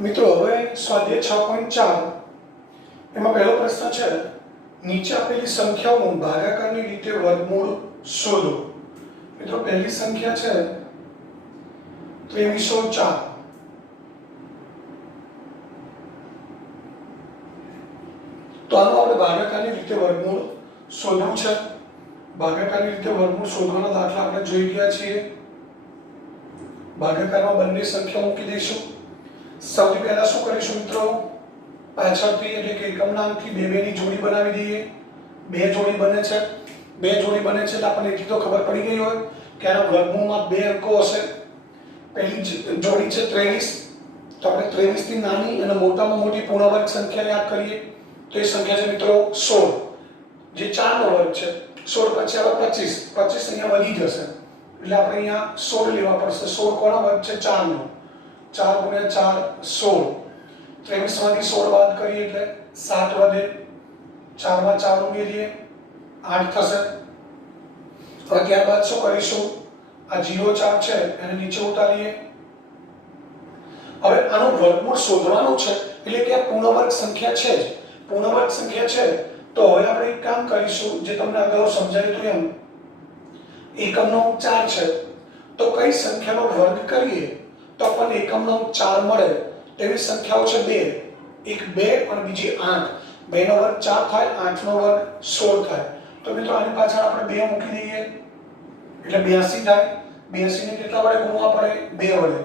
મિત્રો હવે સ્વાધ્યાય 6.4 એમાં પહેલો પ્રશ્ન છે નીચે આપેલી સંખ્યાઓનું ભાગાકારની રીતે વર્ગમૂળ શોધો। મિત્રો પહેલી સંખ્યા છે 2304। તો આનો આપણે ભાગાકારની રીતે વર્ગમૂળ શોધવું છે। ભાગાકારની રીતે વર્ગમૂળ શોધવાના દાખલા આપણે જોઈ ગયા છીએ। ભાગાકારમાં બંને સંખ્યા મૂકી દઈશું। સૌથી પહેલા શું કરીશું મિત્રો, પાછળથી એટલે કે એકમના અંકથી બે બેની જોડી બનાવી દઈએ। બે જોડી બને છે, બે જોડી બને છે એટલે આપણને એટલી તો ખબર પડી ગઈ હોય કે આના વર્ગમૂળમાં બે અંકો હશે। પહેલી જોડી છે 23, તો આપણે 23 થી નાની અને મોટામાં મોટી પૂર્ણ વર્ગ સંખ્યા યાદ કરીએ તો એ સંખ્યા છે મિત્રો 16, જે 4 નો વર્ગ છે। 16 પછી આવે 25, 25 અહીંયા વધી જશે એટલે આપણે અહીંયા 16 લેવા પડશે। 16 કોનો વર્ગ છે? 4 નો। 4 ગુણ્યા 4 16, 23 માંથી 16 બાદ કરીએ એટલે 7 વધે, 4 માં 4 ઉમેરીએ 8 થશે। હવે ત્યારબાદ શું કરીશું, આ 0 4 છે એને નીચે ઉતારીએ। હવે આનો વર્ગમૂળ શોધવાનું છે એટલે કે આ પૂર્ણ વર્ગ સંખ્યા છે જ, પૂર્ણ વર્ગ સંખ્યા છે તો હવે આપણે એક કામ કરીશું જે તમને અગાઉ સમજાવ્યું હતું એમ, એકમનો અંક 4 છે તો કઈ સંખ્યાનો વર્ગ કરીએ તો આપણને એકમનો અંક 4 મળે તેવી સંખ્યાઓ છે બે, એક 2 અને બીજી 8। 2 નો વર્ગ 4 થાય, 8 નો વર્ગ 16 થાય। તો મિત્રો આની પાછળ આપણે 2 મૂકી દઈએ એટલે 82 થાય। 82 ને કેટલા વડે ગુણવા પડે? 2 વડે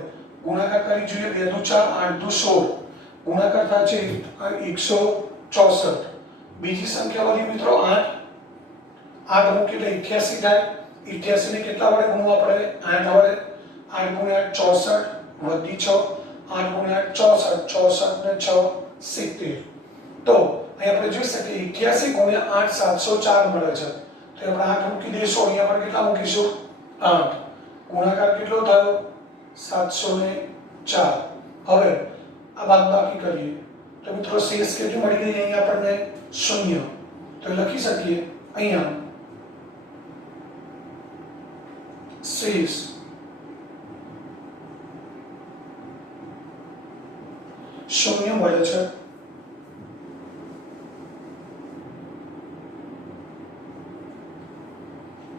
ગુણાકાર કરી જોઈએ। 2 દુ 4, 8 દુ 16, ગુણાકાર થાય છે 164। બીજી સંખ્યા વળી મિત્રો 8, 8 મૂકી એટલે 88 થાય। 88 ને કેટલા વડે ગુણવા પડે? 8 વડે। 8 ગુણ્યા 64 વધી 6, 8 ગુણ્યા 64, 64 ને 6 70। તો અહીં આપણે જોઈ શકીએ 88 ગુણ્યા 8 704 મળે છે। તો આપણે 8 મૂકી દઈશું, અહીંયા આપણે કેટલા મૂકીશું? 8। ગુણાકાર કેટલો થયો? 704। હવે આ બાદબાકી કરીએ તો મિત્રો શેષ કેટલી મળી ગઈ? અહીંયા આપણને 0। તો લખી શકીએ અહીંયા શેષ 0 મળે છે।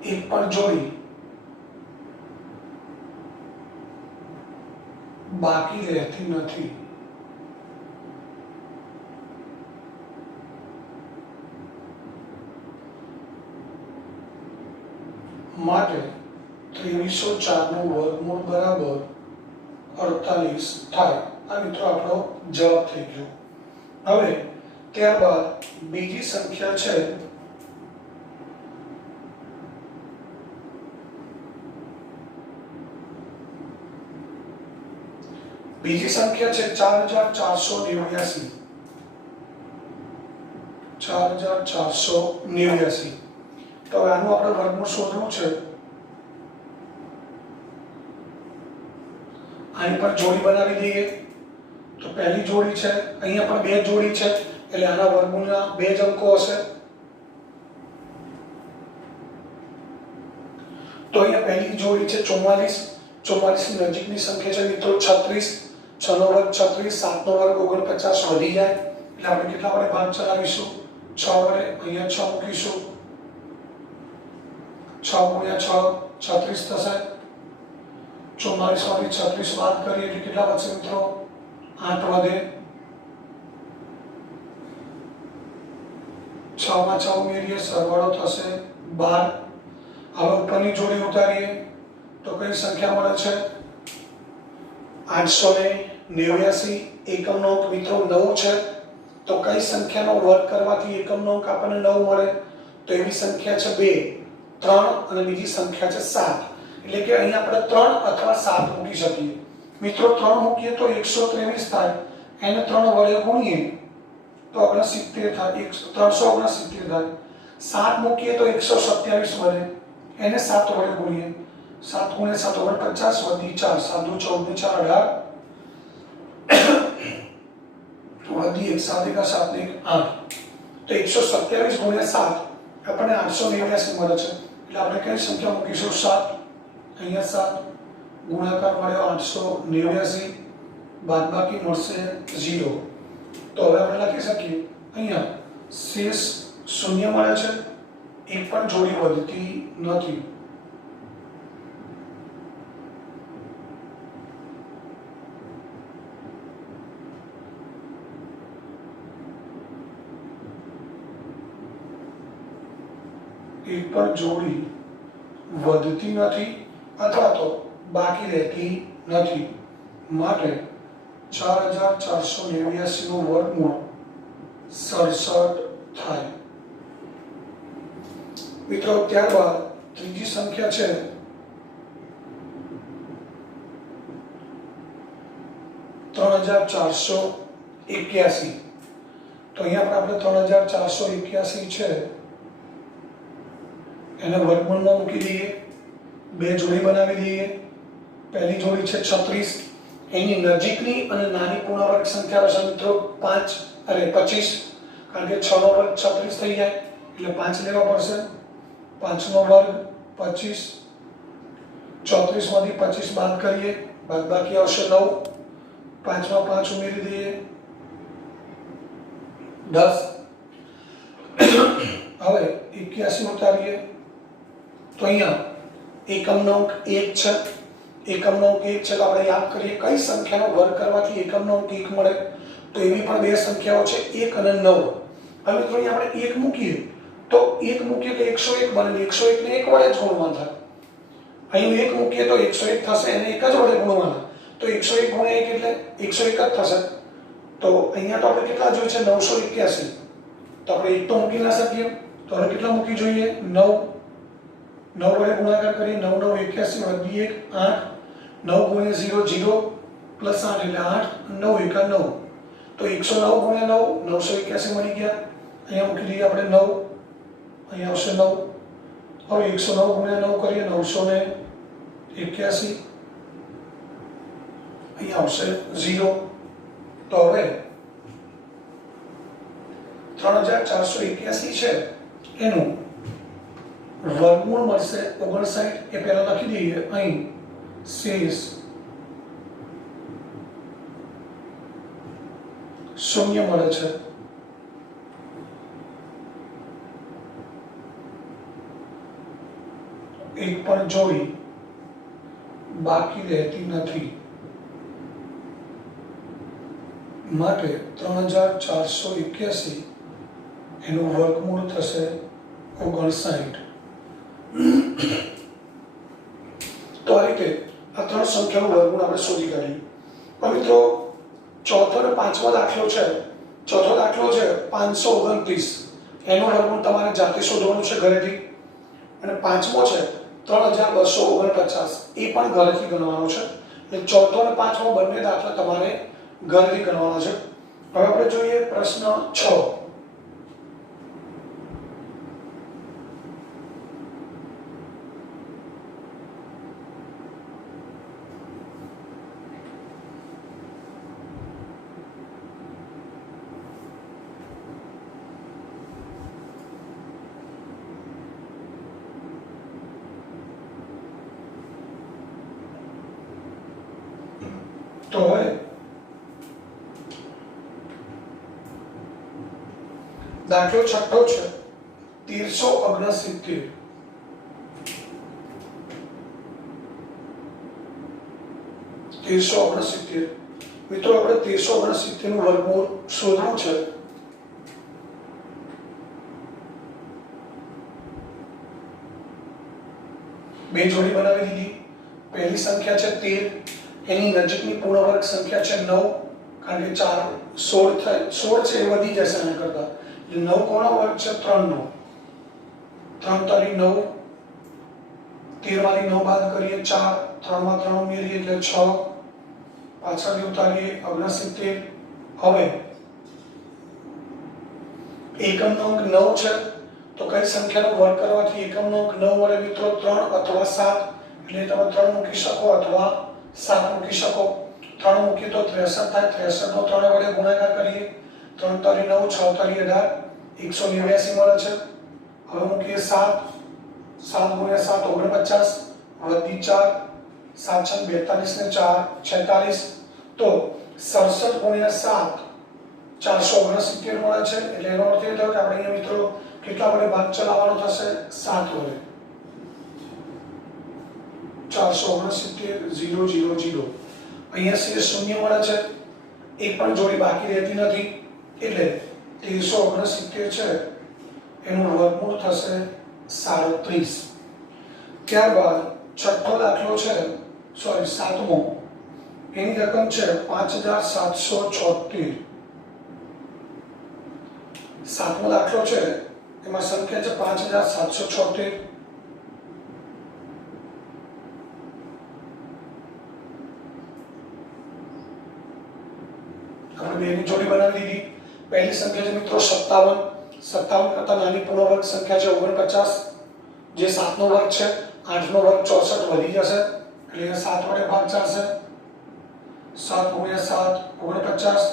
એક પણ જોડી બાકી રહેતી નથી। માટે 2304 નું વર્ગમૂળ બરાબર 48 થાય। આ મિત્રો આપણો જવાબ થઈ ગયો। હવે ત્યારબાદ બીજી સંખ્યા છે બીજી સંખ્યા છે 4489। 4489 તો આનું આપણે વર્ગમૂળ શોધવું છે। આની પર જોડી બનાવી દઈએ તો પહેલી જોડી છે, અહીંયા પણ બે જોડી છે એટલે આના વર્ગમૂળના બે જ અંકો હશે। તો અહીંયા પહેલી જોડી છે 44, 44 ની નજીકની સંખ્યા છે મિત્રો 36, 6 નો વર્ગ 36, 7 નો વર્ગ 49 વધી જાય એટલે આપણે કેટલા વડે ભાગ ચલાવીશું? 6 વડે। અહીંયા 6 મૂકીશું, 6 ગુણ્યા 6 36 થશે। 44 માંથી 36 બાદ કરીએ એટલે કેટલા વધશે મિત્રો? 8 વધે। 6 માં 6 ઉમેરીએ સરવાળો થશે 12। હવે ઉપરની જોડી ઉતારીએ તો કઈ સંખ્યા મળે છે? 889। એકમનો અંક મિત્રો 9 છે તો કઈ સંખ્યાનો વર્ગ કરવાથી એકમનો અંક આપણને 9 મળે? તો એવી સંખ્યા છે 2, 3 અને બીજી સંખ્યા છે 7। એટલે કે અહીં આપણે 3 અથવા 7 મૂકી શકીએ। મિત્રો 3 મૂકીએ તો 123 થાય, એને 3 વડે ગુણીએ તો 69 થાય, 369 થાય। 7 મૂકીએ તો 127 મળે, એને 7 વડે ગુણીએ, 7 ગુણ્યા 7 49 વધી 4, 7 દુ 14 ને 4 18 વધી 1, 7 એકા 7 ને 8, તો 127 ગુણ્યા 7 આપણને 889 મળે છે। એટલે આપણે કઈ સંખ્યા મૂકીશું? 7। અહીંયા 7 ગુણાકાર મળ્યો 889। બાદબાકી મળશે 0. તો હવે આપણે લખી શકીએ અહીંયા શેષ શૂન્ય મળે છે, એક પણ જોડી વધતી નથી. એક પણ જોડી વધતી નથી અથવા તો બાકી રહેતી નથી. માટે 4489 નું વર્ગમૂળ 67 થાય. મિત્રો ત્યારબાદ ત્રીજી સંખ્યા છે 3481. તો અહીંયા પણ આપણે 3481 છે એને વર્ગમૂળમાં મૂકી દઈએ, બે જોડી બનાવી દઈએ. પહેલી જોડી છે 36, એની નજીકની અને નાની પૂર્ણવર્ગ સંખ્યા હશે મિત્રો 25, કારણ કે 6 નો વર્ગ 36 થઈ જાય એટલે 5 લેવા પડશે. 5 નો વર્ગ 25, 34 માંથી 25 બાદ કરીએ, બાદબાકી આવશે 9, 5 માં 5 ઉમેરી દઈએ 10. હવે 81 ઉતારીએ તો અહીંયા એકમનો અંક 1 છે. એકમનો અંક 1 છે તો આપણે યાદ કરીએ કઈ સંખ્યાનો વર્ગ કરવાથી એકમનો અંક 1 મળે. તો એવી પણ બે સંખ્યાઓ છે 1 અને 9. હવે મિત્રો અહીંયા આપણે 1 મૂકીએ તો 1 મૂકીએ તો 101 બને. 101 ને 1 વડે જ ગુણવાનું થાય. અહીં 1 મૂકીએ તો 101 થશે, એને 1 જ વડે ગુણવાના. તો 101 ગુણ્યા 1 એટલે 101 જ થશે. તો અહીંયા તો આપણે કેટલા જોઈએ છે 981. તો આપણે 1 તો મૂકી ના શકીએ, તો હવે કેટલા મૂકી જોઈએ 9. 9 વડે ગુણાકાર કરીએ, 9 9 81 વધી 1 8, 9 ગુણ્યા 0 0 પ્લસ 8 એટલે 8, 9 એકા 9. તો 109 ગુણ્યા 9 981 મળી ગયા. અહીંયા મૂકી દઈએ આપણે 9, અહીંયા આવશે 9. હવે 109 ગુણ્યા 9 કરીએ 981, અહીંયા આવશે 0. તો હવે 3481 છે એનું વર્ગમૂળ મળશે 59. એ પહેલા લખી દઈએ. અહીં શેષ શૂન્ય મળે છે. એક પણ જોડી બાકી રહેતી નથી. માટે 3481 એનું વર્ગમૂળ થશે 59. તો આ રીતે આ ત્રણ સંખ્યાનું વર્ગમૂળ આપણે શોધી કાઢ્યું. પણ મિત્રો ચોથો અને પાંચમો દાખલો છે. ચોથો દાખલો છે 529. એનું વર્ગમૂળ તમારે જાતે શોધવાનું છે ઘરેથી. અને પાંચમો છે 3249. એ પણ ઘરેથી ગણવાનો છે. એટલે ચોથો અને પાંચમો બંને દાખલા તમારે ઘરેથી ગણવાના છે. હવે આપણે જોઈએ પ્રશ્ન 6. તો હવે દાખલો છઠ્ઠો છે 1369. મિત્રો આપણે 1369 નું વર્ગમૂળ શોધવું છે. બે જોડી બનાવી દીધી. પહેલી સંખ્યા છે 13, એની નજીકની પૂર્ણ વર્ગ સંખ્યા છે 9, કારણ કે 4 16 થાય 16 છે એ વધી જશે આના કરતા. એટલે 9 કોનો વર્ગ છે 3 નો. 3 તારી 9, 13 માંથી 9 બાદ કરીએ 4, 3 માં 3 ઉમેરીએ એટલે 6, પાછળ ઉતારીએ 69. હવે એકમનો અંક 9 છે તો કઈ સંખ્યાનો વર્ગ કરવાથી એકમનો અંક 9 વડે મિત્રો 3 અથવા 7, એટલે તમે 3 મૂકી શકો અથવા 7 મૂકી શકો. 3 મૂકીએ તો 63 થાય. 63 નો 3 વડે ગુણાકાર કરીએ. 3 તારી 9, 6 તારી 18, 189 મળે છે. હવે મૂકીએ 7, 7 ગુણ્યા 7 49 વધી 4, 7 42 ને 4 46. તો 67 ગુણ્યા 7 469 મળે છે. એટલે એનો અર્થ એ થયો કે આપણે અહીંયા મિત્રો કેટલા વડે ભાગ ચલાવવાનો થશે? 7 વડે. 469 0 0 0. અહીંયા શેષ શૂન્ય મળે છે, એક પણ જોડી બાકી રહેતી નથી, એટલે 1369 છે એનું વર્ગમૂળ થશે 37. ત્યારબાદ છઠ્ઠો દાખલો છે, સોરી સાતમો, એની રકમ છે 5776. સાતમો દાખલો છે, એમાં સંખ્યા છે 5776. આપણે બેની જોડી બનાવી દીધી. પહેલી સંખ્યા છે મિત્રો 57. 57 કરતા નાની પૂર્ણ વર્ગ સંખ્યા છે 49, જે 7 નો વર્ગ છે. 8 નો વર્ગ 64 વધી જશે, એટલે 7 વડે ભાગ ચાલશે. 7 ગુણ્યા 7 49.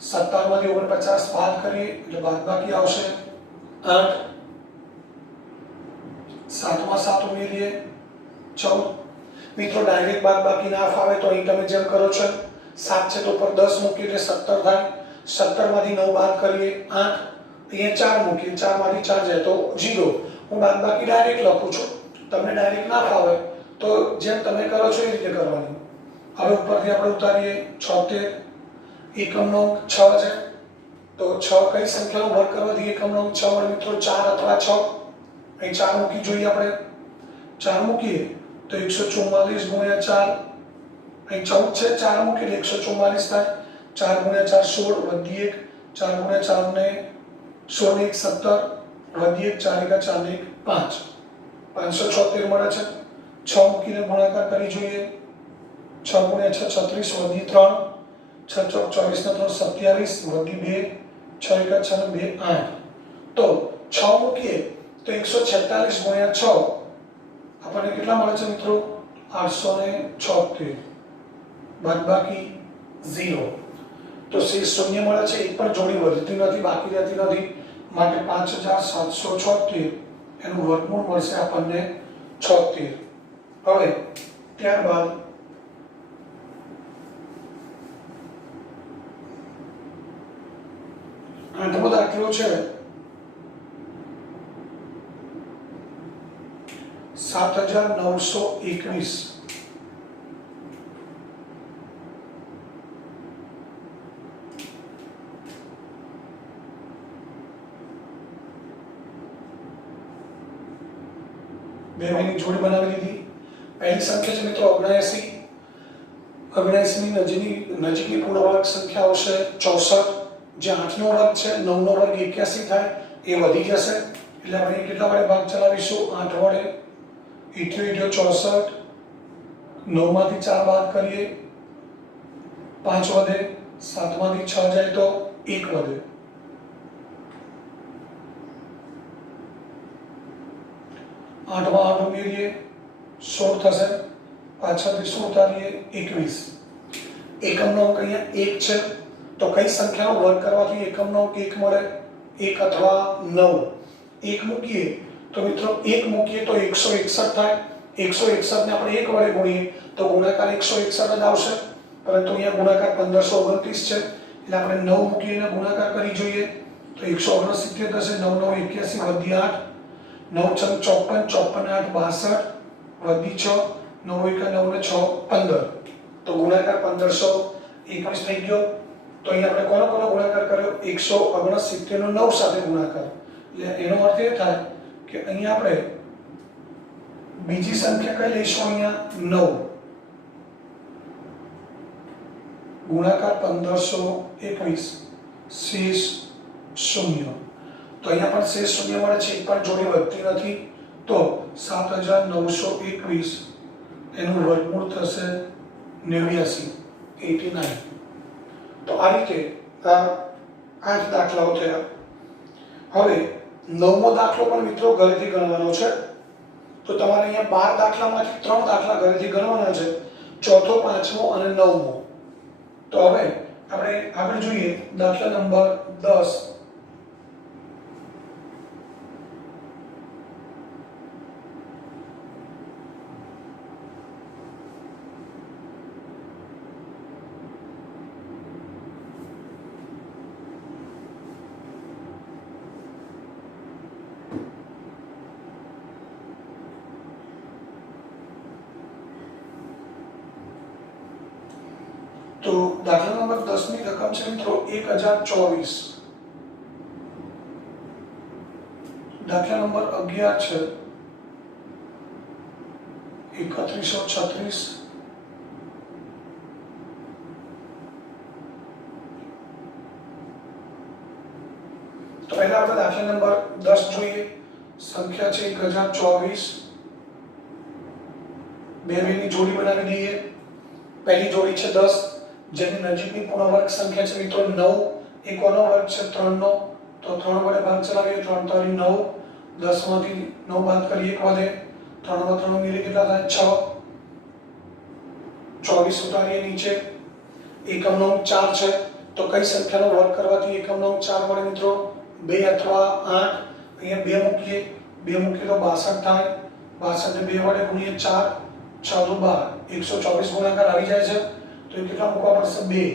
57 માંથી 49 બાદ કરીએ એટલે બાદબાકી આવશે 8. 7 માં 7 ઉમેરીએ 14. મિત્રો ડાયરેક્ટ બાદબાકી ના ફાવે તો અહીં તમે જેમ કરો છો, 7 છે તો ઉપર 10 મૂકીએ એટલે 17 થાય. 17 માંથી 9 બાદ કરીએ 8. અહીંયા 4 મૂકીએ, 4 માંથી 4 જાય તો 0. હું બાદબાકી ડાયરેક્ટ લખું છું, તમને ડાયરેક્ટ ના ફાવે તો જેમ તમે કરો છો એ રીતે કરવાનું. હવે ઉપરથી આપણે ઉતારીએ 76. એકમનો 6 છે તો 6 કઈ સંખ્યાનો વર્ગ કરવાથી એકમનો 6 મળે મિત્રો? 4 અથવા 6. અહીં 4 મૂકી જોઈએ આપણે. 4 મૂકીએ તો 144 ગુણ્યા 4. અહીં 14 છે, 4 મૂકીએ એટલે 144 થાય. 4 ગુણ્યા 4 16 વધી 1. 4 ગુણ્યા 4 ને 16 ને 1 17 વધી 1. 4 એકા 4 ને 1 5. 576 મળે છે. 6 મૂકીને ગુણાકાર કરી જોઈએ. 6 ગુણ્યા 6 36 વધી 3. 6 ચોક 24 ને 3 27 વધી 2. 6 એકા 6 ને 2 8. તો 6 મૂકીએ તો 146 ગુણ્યા 6 આપણને કેટલા મળે છે મિત્રો? 876. બાદબાકી 0. તો શેષ શૂન્ય મળે છે, એક પણ જોડી વધતી નથી, બાકી રહેતી નથી, માટે 5776 એનું વર્ગમૂળ મળશે આપણને 76. હવે ત્યારબાદ આઠમો દાખલો છે 7921. બે બેની જોડી બનાવી દીધી. પહેલી સંખ્યા છે મિત્રો 79. 79 ની નજીકની પૂર્ણ વર્ગ સંખ્યા આવશે 64. જે 8 નો વર્ગ છે, 9 નો વર્ગ 81 થાય, એ વધી જશે. એટલે આપણે કેટલા વડે ભાગ ચલાવીશું? 8 વડે. 88 64. 9 માંથી 4 બાદ કરીએ 5 વધે. 7 માંથી 6 જાય તો 1 વધે. 8 માં 8 ઉમેરીએ 16 થશે. પાછળથી 16 ઉતારીએ 21. એકમનો અંક અહીંયા 1 છે તો કઈ સંખ્યાનો વર્ગ કરવાથી એકમનો અંક 1 મળે? 1 અથવા 9. 1 મૂકીએ તો મિત્રો 1 મૂકીએ તો 161 થાય. 161 ને આપણે 1 વડે ગુણીએ તો ગુણાકાર 161 જ આવશે, પરંતુ અહીંયા ગુણાકાર 1529 છે એટલે આપણે 9 મૂકીને ગુણાકાર કરી જોઈએ તો 169 થશે. 9 9 81 વધી 8. 9 6 54 54 8 62 વધી 6. 9 1 9 ને 6 15. તો ગુણાકાર 1521 થઈ ગયો. તો અહીંયા આપણે કોનો કોનો ગુણાકાર કર્યો? 169 નો 9 સાથે ગુણાકાર. એટલે એનો અર્થ એ થાય કે અહીંયા આપણે બીજી સંખ્યા કઈ લઈશું? અહીંયા 9 ગુણાકાર 1521 શેષ 0. તો અહીંયા પણ શેષ 0 મળે છે, એક પણ જોડી વધતી નથી, તો 7921 એનું વર્ગમૂળ થશે 89. તો આ રીતે આ 8 દાખલાઓ થયા. હવે 9મો દાખલો પણ મિત્રો ઘરેથી ગણવાનો છે. તો તમારે અહીંયા 12 દાખલામાંથી 3 દાખલા ઘરેથી ગણવાના છે, ચોથો, પાંચમો અને 9મો. તો હવે આપણે આગળ જોઈએ દાખલા નંબર 10. તો દાખલા નંબર 10 ની રકમ છે મિત્રો 1024. દાખલા નંબર 11 છે 3136. તો પહેલા આપણે દાખલા નંબર 10 જોઈએ. સંખ્યા છે 1024. બે બેની જોડી બનાવી દઈએ. પહેલી જોડી છે 10, જેની નજીકની પૂર્ણ વર્ગ સંખ્યા છે મિત્રો 9. એ કોનો વર્ગ છે? 3 નો. તો 3 વડે ભાગ ચલાવીએ. 3 તારી 9. 10 માંથી 9 બાદ કરીએ, 1 વધે. 3 માં 3 ઉમેરીએ, કેટલા થાય? 6. 24 ઉતારીએ નીચે. એકમનો અંક 4 છે, તો કઈ સંખ્યાનો વર્ગ કરવાથી એકમનો અંક 4 મળે મિત્રો? 2 અથવા 8. અહીંયા 2 મૂકીએ. 2 મૂકીએ તો 62 થાય. 62 ને 2 વડે ગુણીએ 4. 6 દુ 12. 124 ગુણાકાર આવી જાય છે. તો એ કેટલા મૂકવા પડશે? 2.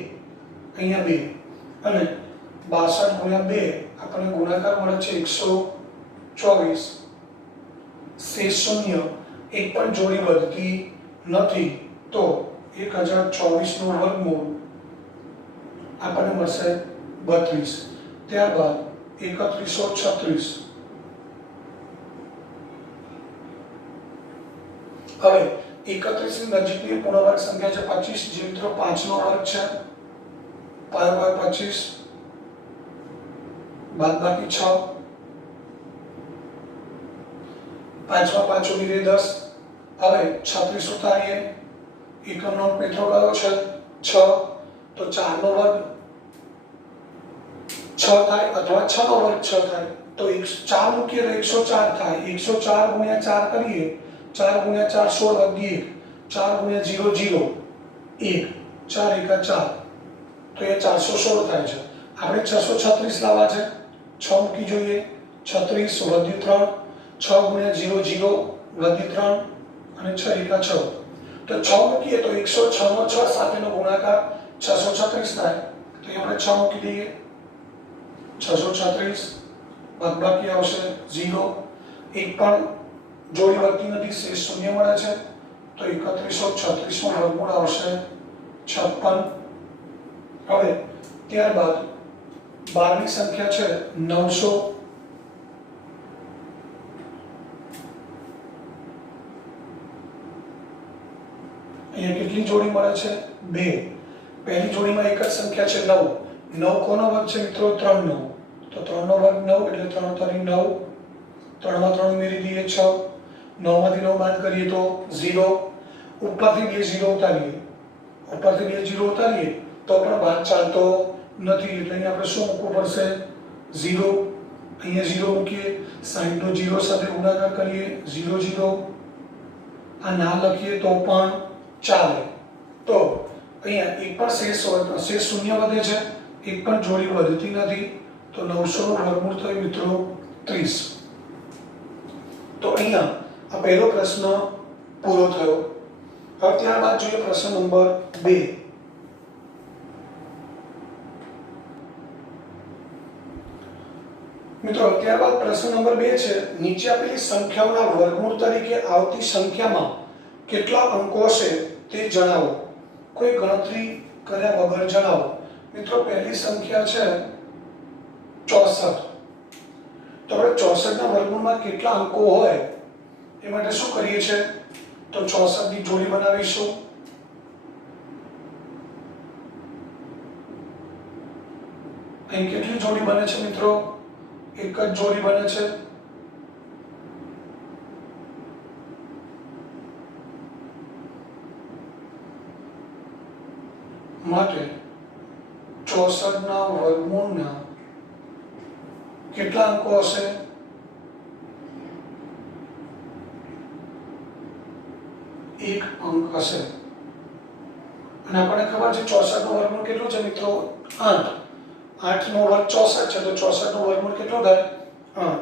અહીંયા 2 અને 62 ગુણ્યા 2 આપણને ગુણાકાર મળે છે 124. શેષ શૂન્ય. એક પણ જોડી વધતી નથી, તો 1024 નું વર્ગમૂળ આપણને મળશે 32. ત્યારબાદ 3136. હવે 31 ની નજીકની પૂર્ણ વર્ગ સંખ્યા છે 25, જે મિત્રો 5 નો વર્ગ છે. 5 × 25 બાદબાકી 6. 5 માં 5 ઉમેરીએ 10. હવે 36 ઉતારીએ. એકમનો અંક મિત્રો કયો છે? 6. તો 4 નો વર્ગ 6 થાય અથવા 6 નો વર્ગ 6 થાય. તો 4 મૂકીએ તો 104 થાય. 104 ગુણ્યા 4 કરીએ. 4 ગુણ્યા 4 16 વધીએ. 4 ગુણ્યા 0 0 1. 4 એકા 4, તો એ 416 થાય છે. આપણે 636 લાવવા છે. 6 મૂકી જોઈએ. 36 વધ્યું 3. 6 ગુણ્યા 0 0 વધ્યું 3 અને 6 એકા 6. તો 6 મૂકીએ તો 106 નો 6 સાથેનો ગુણાકાર 636 થાય. તો એ આપણે 6 મૂકી દઈએ. 636 બાદબાકી આવશે 0. એક પણ જોડી વધતી નથી, શેષ શૂન્ય મળે છે. તો 3136 નું વર્ગમૂળ આવશે 56. હવે ત્યારબાદ 12 ની સંખ્યા છે 900. અહીંયા કેટલી જોડી મળે છે? 2. પહેલી જોડીમાં એક જ સંખ્યા છે 9. 9 કોનો વર્ગ છે મિત્રો? 3 નો. તો 3 નો વર્ગ 9 એટલે 3 તારી 9. 3 માં 3 ઉમેરી દઈએ 6. 9 માંથી 9 બાદ કરીએ તો 0. ઉપરથી 2 0 ઉતારીએ. ઉપરથી 2 0 ઉતારીએ તો પણ ભાગ ચાલતો નથી, એટલે અહીંયા આપણે શું મૂકવું પડશે? 0. અહીંયા 0 મૂકીએ. 60 નો 0 સાથે ગુણાકાર કરીએ. 0 0. આ ના લખીએ તો પણ ચાલે. તો અહીંયા એક પણ શેષ શૂન્ય વધે છે, એક પણ જોડી વધતી નથી. તો 900 નું વર્ગમૂળ થયું મિત્રો 30. તો અહીંયા આ પહેલો પ્રશ્ન પૂરો થયો. હવે ત્યારબાદ જોઈએ પ્રશ્ન નંબર 2. મિત્રો ત્યારબાદ પ્રશ્ન નંબર 2 છે, નીચે આપેલી સંખ્યાઓના વર્ગમૂળ તરીકે આવતી સંખ્યામાં કેટલા અંકો હશે તે જણાવો. કોઈ ગણતરી કર્યા વગર જણાવો. મિત્રો પહેલી સંખ્યા છે 64. તો આપણે 64 ના વર્ગમૂળમાં કેટલા અંકો હોય એ માટે શું કરીએ છીએ? તો 64 ની જોડી બનાવીશું. અહીં કેટલી જોડી બને છે મિત્રો? એક જ જોડી બને છે. માટે 64 ના વર્ગમૂળના કેટલા અંકો હશે? એક અંક હશે. અને આપણને ખબર છે 64 નો વર્ગમૂળ કેટલો છે મિત્રો? 8. 8 નો વર્ગ 64 છે, તો 64 નો વર્ગમૂળ કેટલો થાય? 8.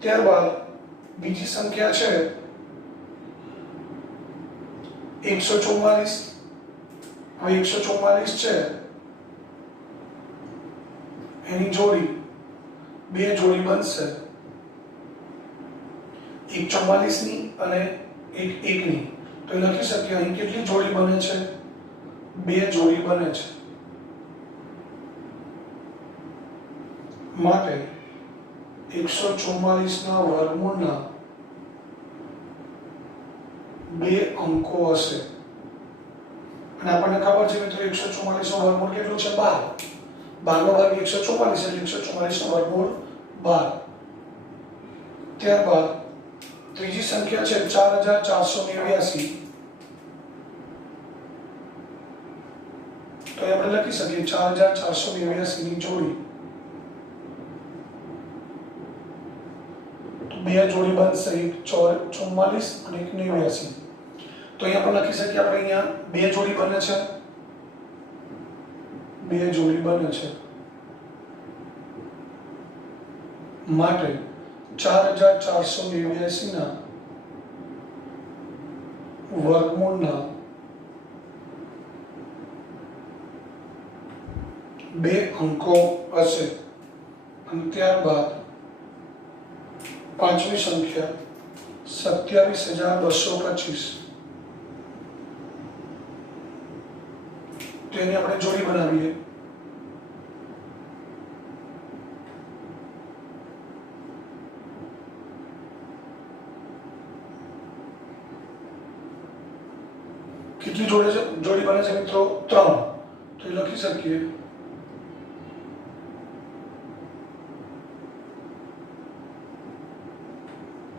ત્યારબાદ બીજી સંખ્યા છે 144. હવે 144 છે, એની જોડી બે જોડી બનશે. એક 44 ની અને એક 1 ની. તો લખી શકીએ અહીં કેટલી જોડી બને છે? બે જોડી બને છે, માટે 144 ના વર્ગમૂળના બે અંકો હશે અને આપણને ખબર છે મિત્રો 144 નું વર્ગમૂળ કેટલું છે 12. 12 નો વર્ગ 144 એટલે 144 નું વર્ગમૂળ 12. ત્યારબાદ ત્રીજી સંખ્યા છે 4489. તો આપણે લખી શકીએ 4489 ની જોડી. બે જોડી બનશે, એક 44 અને એક 89. તો અહીંયા પણ લખી શકીએ આપણે અહીંયા બે જોડી બને છે, બે જોડી બને છે, માટે 4489 ના વર્ગમૂળના બે અંકો હશે. અને ત્યારબાદ પાંચમી સંખ્યા 27225. તેની આપણે જોડી બનાવીએ. કેટલી જોડી બને છે મિત્રો? 3. તો એ લખી શકીએ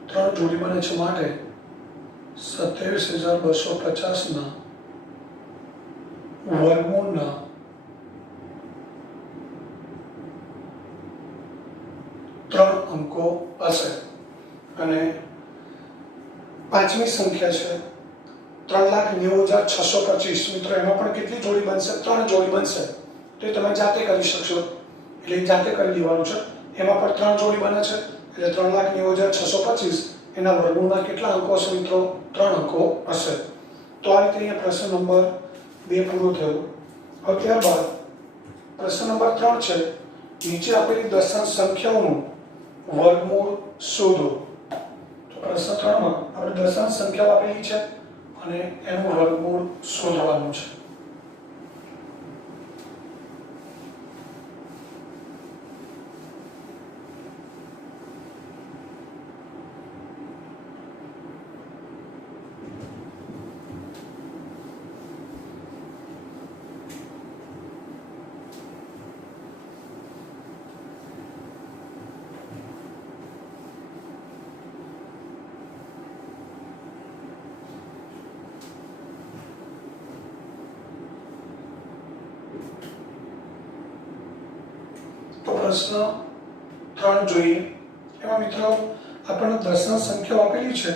ત્રણ જોડી બને છે, માટે 27250 ના વર્ગમૂળના ત્રણ અંકો હશે. અને પાંચમી સંખ્યા છે 3,90,625. મિત્રો એમાં પણ કેટલી જોડી બનશે? 3 જોડી બનશે. તો એ તમે જાતે કરી શકશો, એટલે જાતે કરી લેવાનું છે. એમાં પણ 3 જોડી બને છે એટલે 3,90,625 એના વર્ગમૂળમાં કેટલા અંકો હશે મિત્રો? 3 અંકો હશે. તો આ રીતે અહીંયા પ્રશ્ન નંબર 2 પૂરો થયો. હવે ત્યારબાદ પ્રશ્ન નંબર 3 છે, નીચે આપેલી દશાંશ સંખ્યાઓનું વર્ગમૂળ શોધો. તો પ્રશ્ન 3 માં આપણે દશાંશ સંખ્યાઓ આપેલી છે અને એનું વર્ગમૂળ શોધવાનું છે. પ્રશ્ન 3 જોઈએ. એમાં મિત્રો આપણને દશાંશ સંખ્યાઓ આપેલી છે,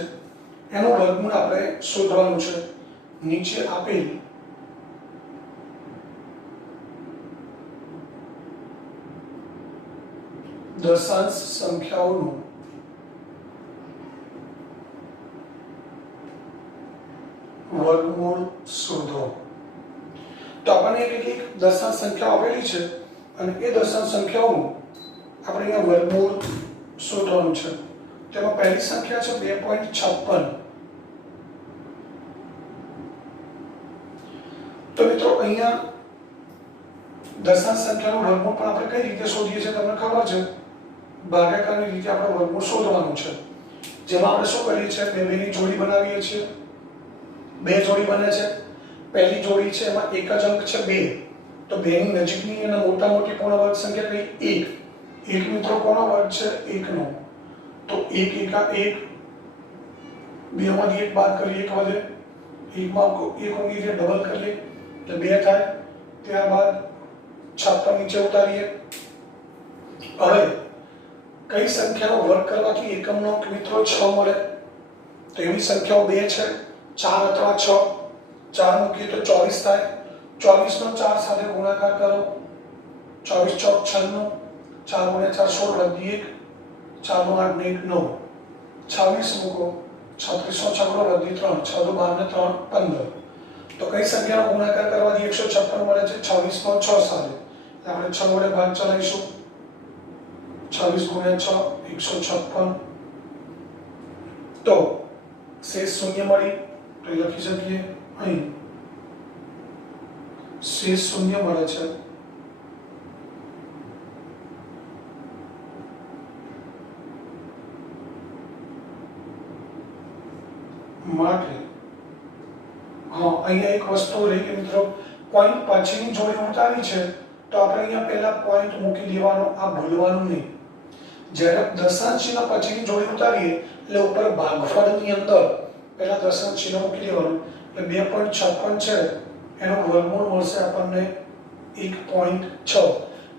એનું વર્ગમૂળ આપણે શોધવાનું છે. નીચે આપેલ દશાંશ સંખ્યાઓનું વર્ગમૂળ શોધો. તો આપણને કેટલીક દશાંશ સંખ્યાઓ આપેલી છે અને એ દશાંશ સંખ્યાઓનું આપણે અહીંયા વર્ગમૂળ શોધવાનું છે. તેમાં પહેલી સંખ્યા છે 2.56. તો મિત્રો અહીંયા દશાંશ સંખ્યાનું વર્ગમૂળ પણ આપણે કઈ રીતે શોધીએ છીએ તમને ખબર છે? ભાગાકારની રીતે આપણે વર્ગમૂળ શોધવાનું છે. જેમાં આપણે શું કરીએ છીએ? બેની જોડી બનાવીએ છીએ. બે જોડી બને છે. પહેલી જોડી છે એમાં એક જ અંક છે 2. તો 2 ની નજીકની અને મોટી પૂર્ણ વર્ગ સંખ્યા કઈ? 1. 1 મિત્રો કોનો વર્ગ છે? 1 નો. તો 1 એકા 1, 2 માંથી 1 બાદ કરીએ 1 વધે, 1 માં 1 ઉમેરીએ ડબલ કરીએ એટલે 2 થાય. ત્યારબાદ 56 નીચે ઉતારીએ. હવે કઈ સંખ્યાનો વર્ગ કરવાથી એકમનો અંક મિત્રો 6 મળે? તો એવી સંખ્યાઓ 2 છે, 4 અથવા 6. 4 મૂકીએ તો 24 થાય. 24 નો 4 સાથે ગુણાકાર કરો. 24 ચોક 96, 4 ગુણ્યા 4 16 વધી 1, 4 નો 8 ને 1 9, 26 મૂકો. 36 નો 6 વધી 3, 6 નો 12 ને 3 15. તો કઈ સંખ્યાનો ગુણાકાર કરવાથી 156 મળે છે? 26 નો 6 સાથે. આપણે 6 વડે ભાગ ચલાવીશું. 26 ગુણ્યા 6 156. તો શેષ શૂન્ય મળી તો લખી શકીએ અહીં શેષ શૂન્ય મળે છે. માટે અહીંયા એક વસ્તુ રહી કે મિત્રો પોઈન્ટ પછીની જોડી ઉતારી છે તો આપણે અહીંયા પહેલા પોઈન્ટ મૂકી દેવાનો, આ ભૂલવાનું નહીં. જ્યારે દશાંશ ચિહ્ન પછીની જોડી ઉતારીએ એટલે ઉપર ભાગફળની અંદર પહેલા દશાંશ ચિહ્ન મૂકી દેવાનું એટલે 2.56 છે એનું વર્ગમૂળ મળશે આપણને 1.6.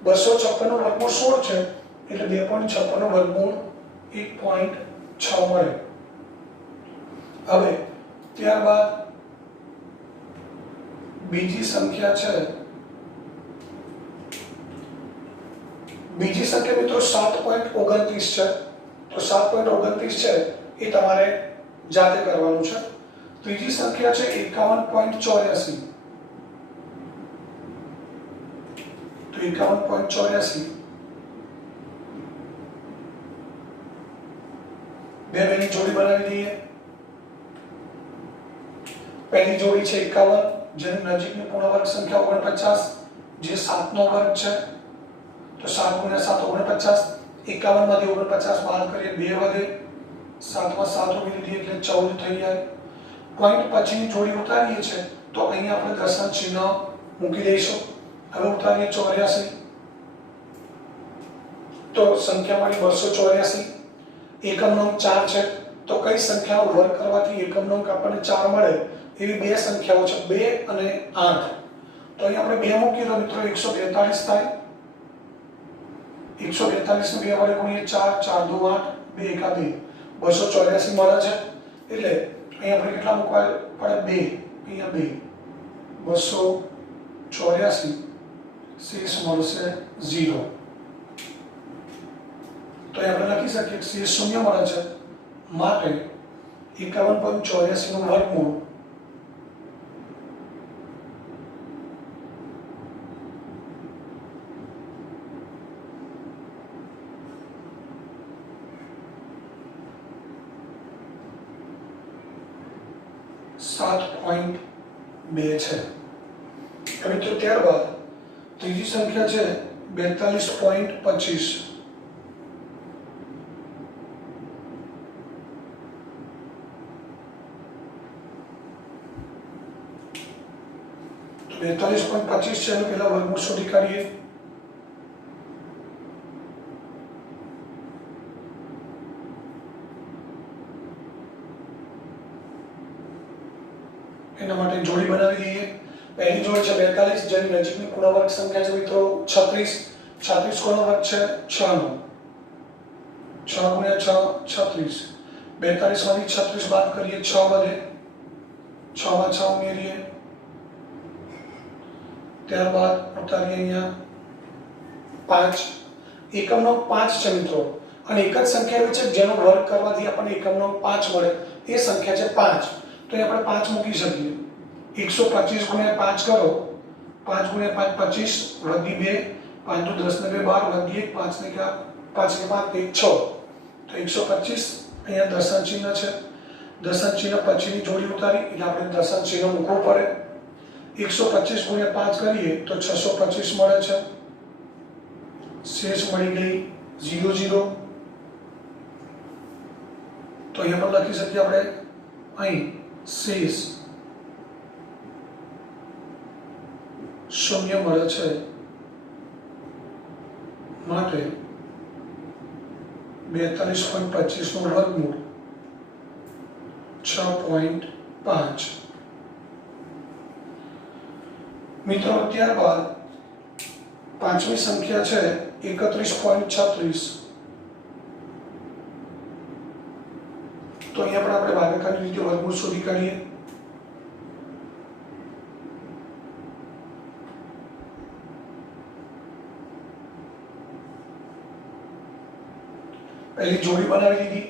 256 નું વર્ગમૂળ 16 છે એટલે 2.56 નું વર્ગમૂળ 1.6 મળે. હવે ત્યારબાદ બીજી સંખ્યા છે, બીજી સંખ્યા મિત્રો 7.29 છે. તો 7.29 છે એ તમારે જાતે કરવાનું છે. ત્રીજી સંખ્યા છે 51.84. તો 51.84 બે બેની જોડી બનાવી દઈએ. પહેલી જોડી છે 51, જેની નજીકની પૂર્ણ વર્ગ સંખ્યા 49, જે 7 નો વર્ગ છે. તો 7 × 7 49. 51 માંથી 49 બાદ કરીએ 2 વધે, 7 માં 7 ઉમેરી દઈએ એટલે 14 થઈ જાય. પોઈન્ટ પછીની જોડી ઉતારીએ છે તો અહીંયા આપણે દશાંશ ચિહ્ન મૂકી દઈશું. હવે ઉતારીએ 84. તો સંખ્યા મળી 284. એકમનો અંક 4 છે તો કઈ સંખ્યાઓ વર્ગ કરવાથી એકમનો અંક આપણને 4 મળે એવી બે સંખ્યાઓ છે 2 અને 8. તો અહીં આપણે 2 મૂકીએ તો મિત્રો 142 થાય. 142 ને 2 વડે ગુણીએ 4, 4 × 2 = 8, 2 1 284 મળે છે. એટલે અહીં આપણે કેટલા મૂકવા પડે? 2. અહીંયા 284 શેષ મળશે 0. તો અહીં આપણે લખી શકીએ કે શેષ શૂન્ય મળે છે. માટે 51.84 નું વર્ગમૂળ 7.2 છે. હવે તો ત્યારબાદ ત્રીજી સંખ્યા છે 42.25. તો 42.25 છે એનું પહેલા વર્ગમૂળ શોધી કાઢીએ. એના માટે જોડી બનાવી દઈએ. પહેલી જોડી છે 42, જેની નજીકની પૂર્ણ વર્ગ સંખ્યા છે મિત્રો 36. 36 કોનો વર્ગ છે? 6 નો. 6 × 6 36. 42 માંથી 36 બાદ કરીએ 6 વધે, 6 માં 6 ઉમેરીએ, ત્યારબાદ ઉતારીએ અહીંયા 5. એકમનો 5 છે મિત્રો અને એક જ સંખ્યા એવી છે જેનો વર્ગ કરવાથી આપણને એકમનો 5 મળે એ સંખ્યા છે 5. તો એ આપણે 5 મૂકી શકીએ. 125 × 5 કરો. 5 × 5 25 વધી 2, 5 × 10 ને 2 12 વધી 1, 5 ને 5 1 6. તો 125 અહીંયા દશાંશ ચિહ્ન છે. દશાંશ ચિહ્ન પછીની જોડી ઉતારી એટલે આપણે દશાંશ ચિહ્ન મૂકવું પડે. 125 × 5 કરીએ તો 625 મળે છે. શેષ મળી ગઈ 0 0. તો અહીંયા પણ લખી શકીએ આપણે અહીં શેષ શૂન્ય મળે છે. માટે 42.25 નું વર્ગમૂળ 6.5. મિત્રો ત્યારબાદ પાંચમી સંખ્યા છે 31.36. તો અહીંયા પણ આપણે ભાગાકારની રીતે વર્ગમૂળ શોધી કાઢીએ. પહેલી જોડી બનાવી દીધી.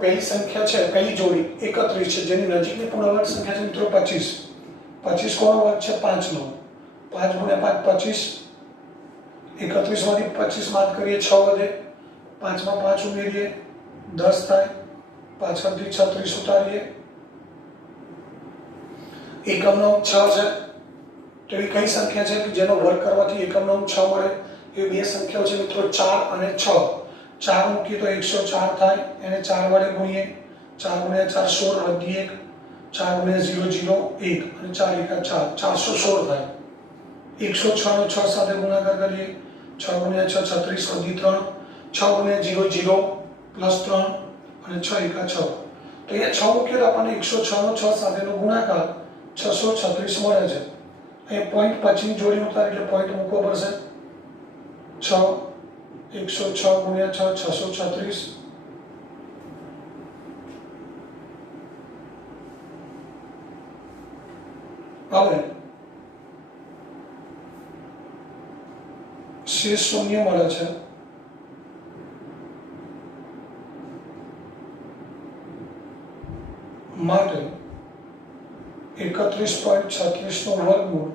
પહેલી સંખ્યા છે, પહેલી જોડી 31 છે, જેની નજીકની પૂર્ણ વર્ગ સંખ્યા છે મિત્રો 25. 25 કોનો વર્ગ છે? 5 નો. 5 × 5 25. 31 માંથી 25 બાદ કરીએ 6 વધે, 5 માં 5 ઉમેરીએ 10 થાય, પાછળથી 36 ઉતારીએ. એકમનો 6 છે તો એવી કઈ સંખ્યા છે કે જેનો વર્ગ કરવાથી એકમનો અંક 6 મળે? એ બે સંખ્યાઓ છે મિત્રો 4 અને 6. 4 મૂકીએ તો 104 થાય, એને 4 વડે ગુણીએ, 4 × 4 16 વધી 1, 4 × 0 0 1 અને 4 × 4 416 થાય. 106 નો 6 સાથે ગુણાકાર કરીએ, 6 × 6 36 વધી 3, 6 × 0 0 +3 અને 6 × 6. તો અહીંયા 6 મૂકીએ તો આપણને 106 નો 6 સાથેનો ગુણાકાર 636 મળે છે. અહીંયા પોઈન્ટ પછીની જોડી ઉતાર એટલે પોઈન્ટ મૂકવો પડશે. 6 106 × 6 636. હવે શેષ શૂન્ય મળે છે. માટે 31.36 નો વર્ગમૂળ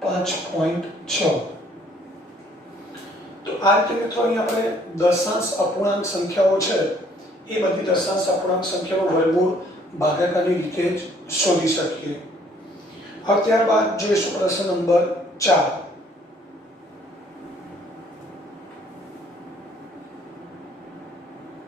5.6. તો આ રીતે મિત્રો અહીં આપણે દશાંશ અપૂર્ણાંક સંખ્યાઓ છે એ બધી દશાંશ અપૂર્ણાંક સંખ્યાઓ વર્ગમૂળ ભાગાકારની રીતે જ શોધી શકીએ. હવે ત્યારબાદ જોઈશું પ્રશ્ન નંબર 4.